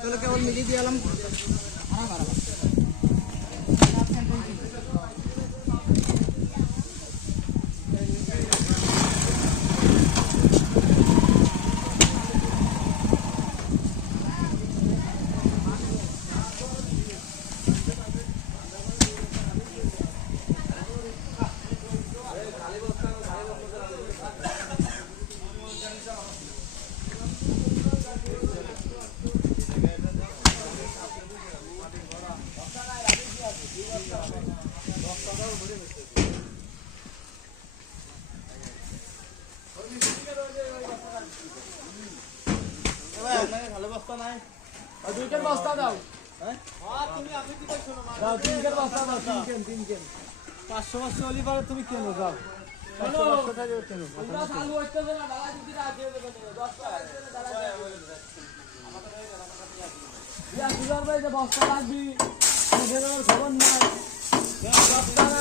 তাহলে কেবল মিলিয়ে দিয়ে এলাম। দুইকের বস্তা দাও। দাও তিনকের বস্তা দাও। তিন কেন 500 হলি পারে তুমি কেন যাও। 500 টাকা কেন আলু হচ্ছে না ডালা দিতে রাখে 10 টাকা ডালা দিয়া দুবার ভাই যে বস্তা লাগবি সেটার খবর নাই। বস্তা